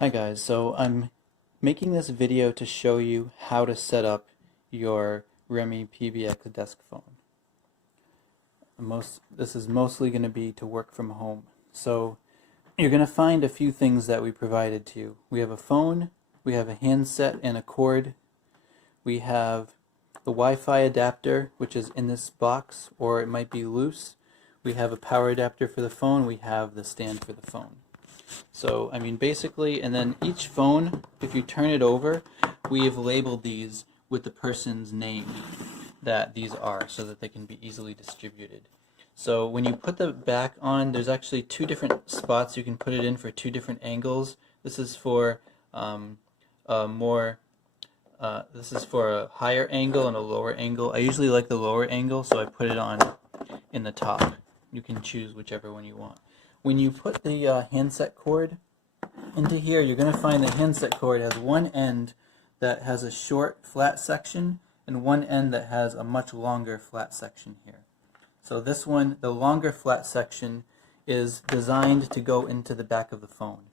Hi guys, so I'm making this video to show you how to set up your RemiPBX desk phone. This is mostly going to be to work from home. So you're going to find a few things that we provided to you. We have a phone, we have a handset and a cord, we have the Wi-Fi adapter, which is in this box, or it might be loose. We have a power adapter for the phone, we have the stand for the phone. So, I mean, basically, and then each phone, if you turn it over, we have labeled these with the person's name that these are so that they can be easily distributed. So when you put the back on, there's actually two different spots you can put it in for two different angles. This is for this is for a higher angle and a lower angle. I usually like the lower angle, so I put it on in the top. You can choose whichever one you want. When you put the handset cord into here, you're going to find the handset cord has one end that has a short flat section and one end that has a much longer flat section here. So this one, the longer flat section, is designed to go into the back of the phone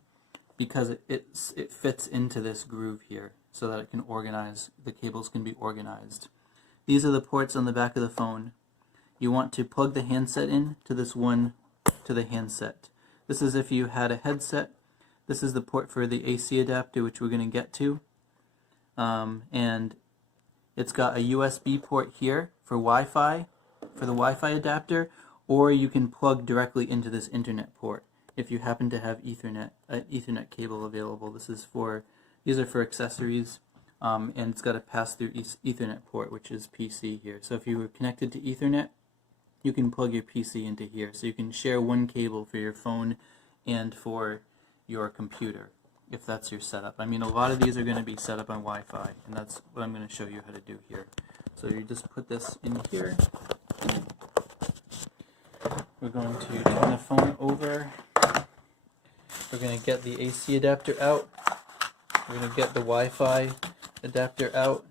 because it fits into this groove here so that it can organize, the cables can be organized. These are the ports on the back of the phone. You want to plug the handset in to this one, to the handset. This is if you had a headset. This is the port for the AC adapter, which we're going to get to. And it's got a USB port here for Wi-Fi, for the Wi-Fi adapter, or you can plug directly into this Internet port if you happen to have Ethernet cable available. These are for accessories, and it's got a pass-through Ethernet port, which is PC here. So if you were connected to Ethernet, you can plug your PC into here. So you can share one cable for your phone and for your computer, if that's your setup. I mean, a lot of these are going to be set up on Wi-Fi, and that's what I'm going to show you how to do here. So you just put this in here. We're going to turn the phone over. We're going to get the AC adapter out. We're going to get the Wi-Fi adapter out.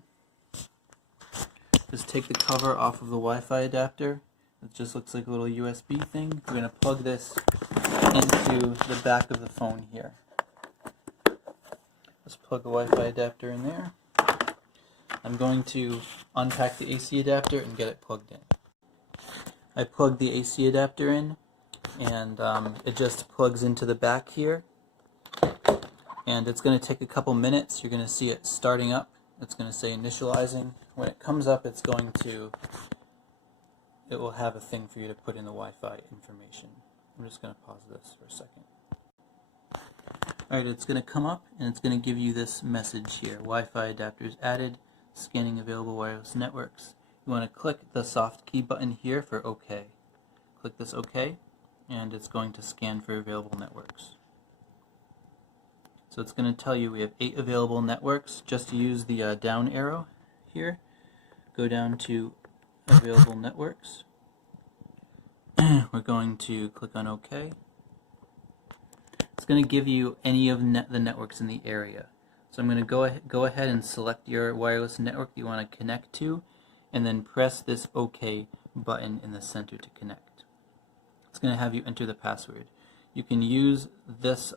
Just take the cover off of the Wi-Fi adapter. It just looks like a little USB thing. We're going to plug this into the back of the phone here. Let's plug the Wi-Fi adapter in there. I'm going to unpack the AC adapter and get it plugged in. I plugged the AC adapter in, and it just plugs into the back here. And it's going to take a couple minutes. You're going to see it starting up. It's going to say initializing. When it comes up, it will have a thing for you to put in the Wi-Fi information. I'm just going to pause this for a second. Alright, it's going to come up and it's going to give you this message here. Wi-Fi adapters added, scanning available wireless networks. You want to click the soft key button here for OK. Click this OK, and it's going to scan for available networks. So it's going to tell you we have 8 available networks. Just to use the down arrow here, go down to available networks. We're going to click on OK. It's going to give you any of the networks in the area. So I'm going to go ahead and select your wireless network you want to connect to, and then press this OK button in the center to connect. It's going to have you enter the password. You can use this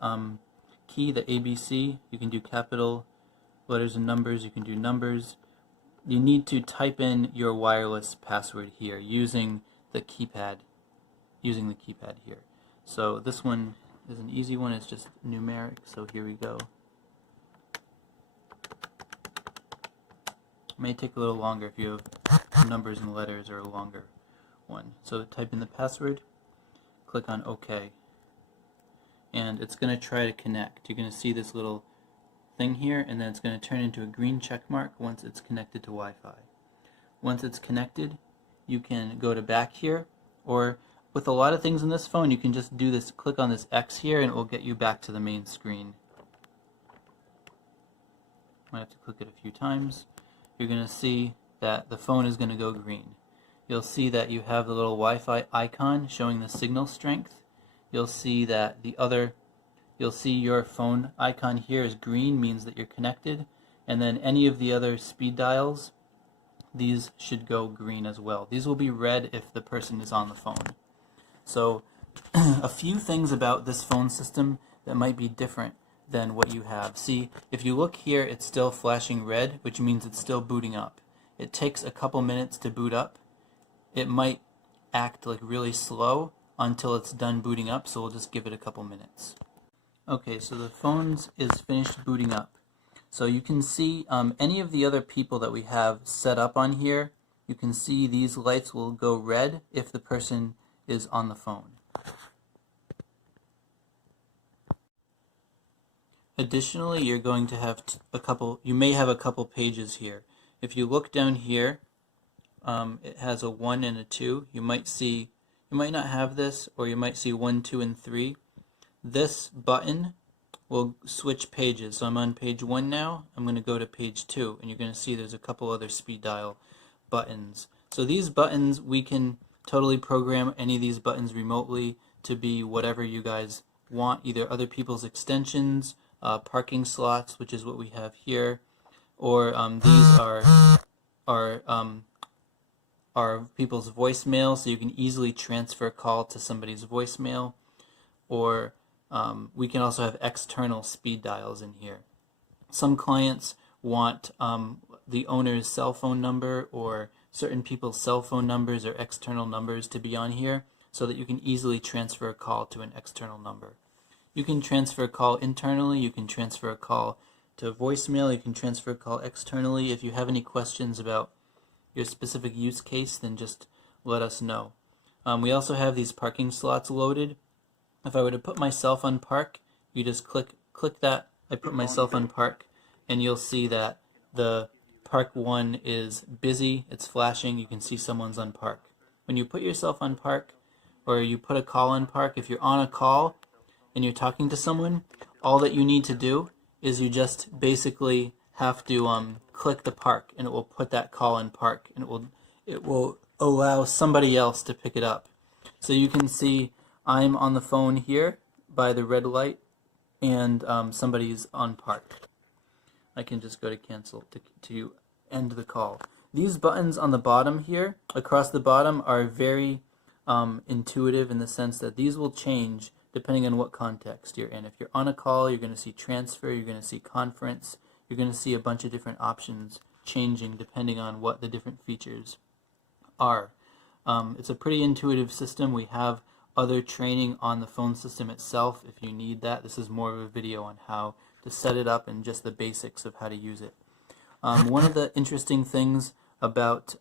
key, the ABC. You can do capital letters and numbers. You can do numbers. You need to type in your wireless password here using the keypad. Here. So this one is an easy one. It's just numeric. So here we go. It may take a little longer if you have numbers and letters or a longer one. So type in the password. Click on OK. And it's going to try to connect. You're going to see this little thing here, and then it's going to turn into a green check mark once it's connected to Wi-Fi. Once it's connected, you can go to back here, or with a lot of things in this phone, you can just do this, click on this X here, and it will get you back to the main screen. Might have to click it a few times. You're going to see that the phone is going to go green. You'll see that you have the little Wi-Fi icon showing the signal strength. You'll see that you'll see your phone icon here is green, means that you're connected, and then any of the other speed dials, these should go green as well. These will be red if the person is on the phone. So a few things about this phone system that might be different than what you have. See, if you look here, it's still flashing red, which means it's still booting up. It takes a couple minutes to boot up. It might act like really slow until it's done booting up, so we'll just give it a couple minutes. Okay, so the phone is finished booting up. So you can see any of the other people that we have set up on here, you can see these lights will go red if the person is on the phone. Additionally, you're going to have you may have a couple pages here. If you look down here, it has a 1 and a 2. You might not have this, or you might see 1, 2, and 3. This button will switch pages. So I'm on page 1 now. I'm going to go to page 2, and you're going to see there's a couple other speed dial buttons. So these buttons, we can totally program any of these buttons remotely to be whatever you guys want, either other people's extensions, parking slots, which is what we have here, or these are people's voicemail, so you can easily transfer a call to somebody's voicemail, or we can also have external speed dials in here. Some clients want the owner's cell phone number or certain people's cell phone numbers or external numbers to be on here so that you can easily transfer a call to an external number. You can transfer a call internally, you can transfer a call to voicemail, you can transfer a call externally. If you have any questions about your specific use case, then just let us know. We also have these parking slots loaded. If I were to put myself on park, you just click that, I put myself on park, and you'll see that the park 1 is busy, it's flashing, you can see someone's on park. When you put yourself on park, or you put a call on park, if you're on a call and you're talking to someone, all that you need to do is you just basically have to click the park, and it will put that call on park, and it will allow somebody else to pick it up. So you can see I'm on the phone here by the red light, and somebody's on park. I can just go to cancel to end the call. These buttons on the bottom here, across the bottom, are very intuitive in the sense that these will change depending on what context you're in. If you're on a call, you're going to see transfer, you're going to see conference, you're going to see a bunch of different options changing depending on what the different features are. It's a pretty intuitive system. We have other training on the phone system itself if you need that. This is more of a video on how to set it up and just the basics of how to use it. One of the interesting things about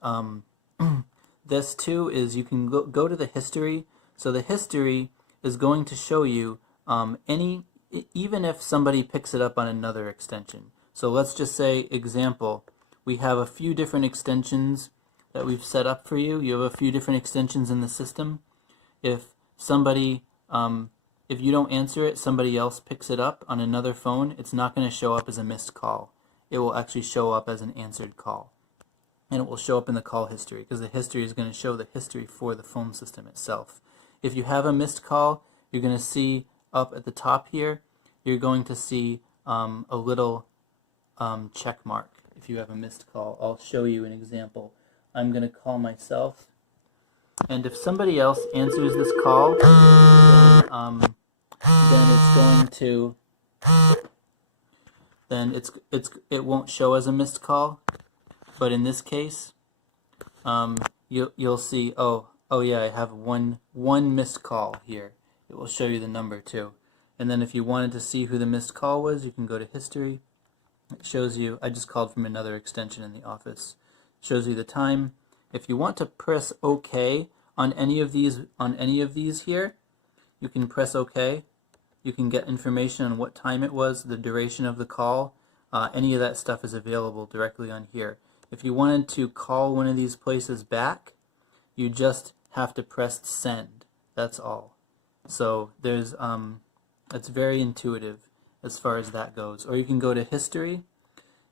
this too is you can go to the history. So the history is going to show you even if somebody picks it up on another extension. So let's just say, example, we have a few different extensions that we've set up for you. You have a few different extensions in the system. If somebody, if you don't answer it, somebody else picks it up on another phone, it's not going to show up as a missed call. It will actually show up as an answered call. And it will show up in the call history, because the history is going to show the history for the phone system itself. If you have a missed call, you're going to see up at the top here, you're going to see a little check mark if you have a missed call. I'll show you an example. I'm going to call myself, and if somebody else answers this call, then it won't show as a missed call. But in this case, you'll see, oh yeah, I have one missed call here. It will show you the number too. And then if you wanted to see who the missed call was, you can go to history. It shows you, I just called from another extension in the office. It shows you the time. If you want to press OK on any of these here, you can press OK. You can get information on what time it was, the duration of the call. Any of that stuff is available directly on here. If you wanted to call one of these places back, you just have to press send. That's all. So there's it's very intuitive as far as that goes. Or you can go to history,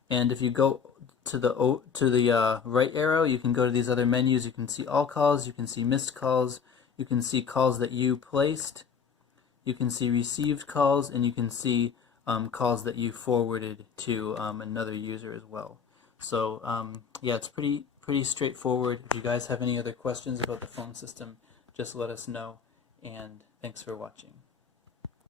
and if you go to the right arrow, you can go to these other menus. You can see all calls, you can see missed calls, you can see calls that you placed, you can see received calls, and you can see calls that you forwarded to another user as well. So yeah, it's pretty straightforward. If you guys have any other questions about the phone system, just let us know, and thanks for watching.